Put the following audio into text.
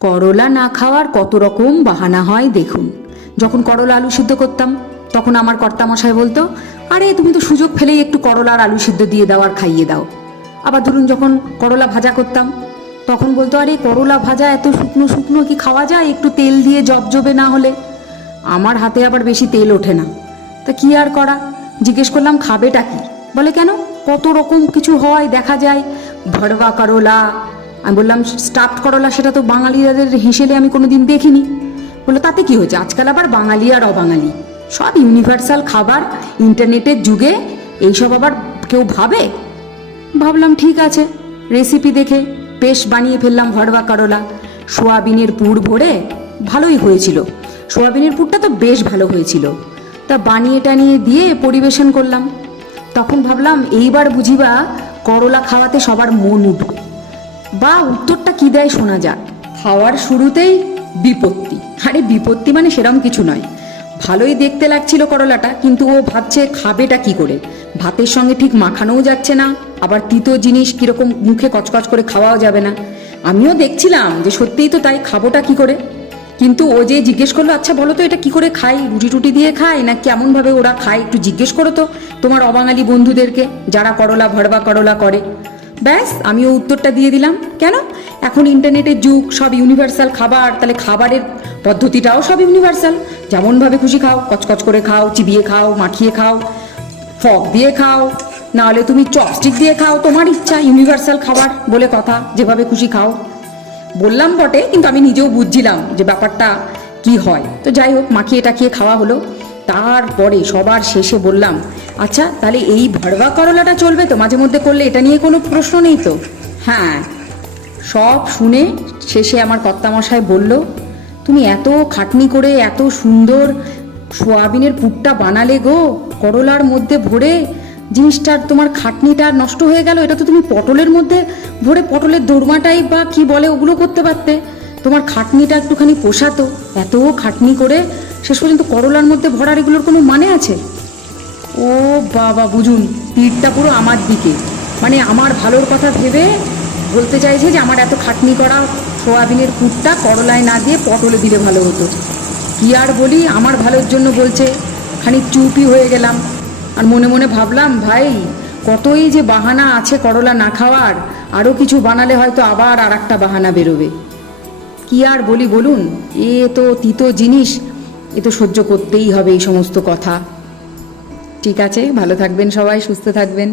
করলা না খাওয়ার কত রকম বাহানা হয় দেখুন। যখন করলা আলু সিদ্ধ করতাম, তখন আমার কর্তামশাই বলতো, আরে, তুমি তো সুযোগ ফেলেই একটু করলা আর আলু সিদ্ধ দিয়ে দাও আর খাইয়ে দাও। আবার ধরুন যখন করলা ভাজা করতাম, তখন বলতো, আরে, করলা ভাজা এত শুকনো শুকনো কি খাওয়া যায়? একটু তেল দিয়ে জবজবে না হলে। আমার হাতে আবার বেশি তেল ওঠে না। তা কি আর করা? জিজ্ঞেস করলাম, খাবেটা কি? বলে, কেন? কত রকম কিছু হয়, দেখা যায়। ভরবা করলা আমি বললাম স্টাফ করলা, সেটা তো বাঙালিদের হিসেবে আমি কোনোদিন দেখিনি। বলল, তাতে কি হয়েছে? আজকাল আবার বাঙালি আর অবাঙালি। সব ইউনিভার্সাল খাবার ইন্টারনেটের যুগে এইসব আবার কেউ ভাবে? ভাবলাম, ঠিক আছে রেসিপি দেখে বেশ বানিয়ে ফেললাম ভরবা করলা। সোয়াবিনের পুর ভরে ভালোই হয়েছিল। সোয়াবিনের পুরটা তো বেশ ভালো হয়েছিল। তা বানিয়ে টানিয়ে দিয়ে পরিবেশন করলাম। তখন ভাবলাম, এইবার বুঝিবা, করলা খাওয়াতে সবার মন উঠবে। বা উত্তরটা কি দেয় শোনা যাক। খাওয়ার শুরুতেই বিপত্তি। আরে বিপত্তি মানে সেরম কিছু নয়। ভালোই দেখতে লাগছিল করলাটা, কিন্তু ও ভাবছে খাবেটা কি করে? ভাতের সঙ্গে ঠিক মাখানোও যাচ্ছে না, আবার তিতো জিনিস কীরকম মুখে কচকচ করে খাওয়াও যাবে না। আমিও দেখছিলাম যে সত্যিই তো তাই খাবোটা কি করে। কিন্তু ও যে জিজ্ঞেস করল আচ্ছা বলো তো এটা কি করে খাই? রুটি টুটি দিয়ে খায় না কেমন ভাবে ওরা খায়? একটু জিজ্ঞেস করো তো তোমার অবাঙালি বন্ধুদেরকে, যারা করলা ভরবা করলা করে। ব্যাস, আমিও উত্তরটা দিয়ে দিলাম। কেন? এখন ইন্টারনেটের যুগ, সব ইউনিভার্সাল খাবার, তাহলে খাবারের পদ্ধতিটাও সব ইউনিভার্সাল যেমনভাবে খুশি খাও, কচকচ করে খাও, চিবিয়ে খাও, মাখিয়ে খাও ফক দিয়ে খাও, নাহলে তুমি চপস্টিক দিয়ে খাও, তোমার ইচ্ছা ইউনিভার্সাল খাবার বলে কথা, যেভাবে খুশি খাও। বললাম বটে, কিন্তু আমি নিজেও বুঝছিলাম যে ব্যাপারটা কি হয়। তো যাই হোক মাখিয়ে টাখিয়ে খাওয়া হলো। তারপরে সবার শেষে বললাম আচ্ছা তাহলে এই ভরবা করলাটা চলবে তো? মাঝে মধ্যে করলে এটা নিয়ে কোনো প্রশ্ন নেই তো? হ্যাঁ। সব শুনে শেষে আমার কর্তামশাই বলল, তুমি এত খাটনি করে এত সুন্দর সোয়াবিনের পুরটা বানালে গো, করলার মধ্যে ভরে জিনিসটার তোমার খাটনিটা নষ্ট হয়ে গেল? এটা তো তুমি পটলের মধ্যে ভরে পটলের দোরমাটাই বা কি বলে ওগুলো করতে পারতে। তোমার খাটনিটা একটুখানি পোষাতো। এত খাটনি করে শেষ পর্যন্ত করলার মধ্যে ভরার এগুলোর কোনো মানে আছে? ও বাবা, বুঝুন তীরটা পুরো আমার দিকে। মানে আমার ভালোর কথা ভেবে বলতে চাইছে যে আমার এত খাটনি করা সোয়াবিনের কুটটা করলায় না দিয়ে পটলে দিলে ভালো হতো। কি আর বলি, আমার ভালোর জন্য বলছে, খানিক চুপই হয়ে গেলাম। আর মনে মনে ভাবলাম, ভাই, কতই যে বাহানা আছে করলা না খাওয়ার আরও কিছু বানালে হয়তো আবার আর একটা বাহানা বেরোবে। কি আর বলি, বলুন, এ তো তিতো জিনিস এ তো সহ্য করতেই হবে এই সমস্ত কথা। ঠিক আছে, ভালো থাকবেন সবাই, সুস্থ থাকবেন।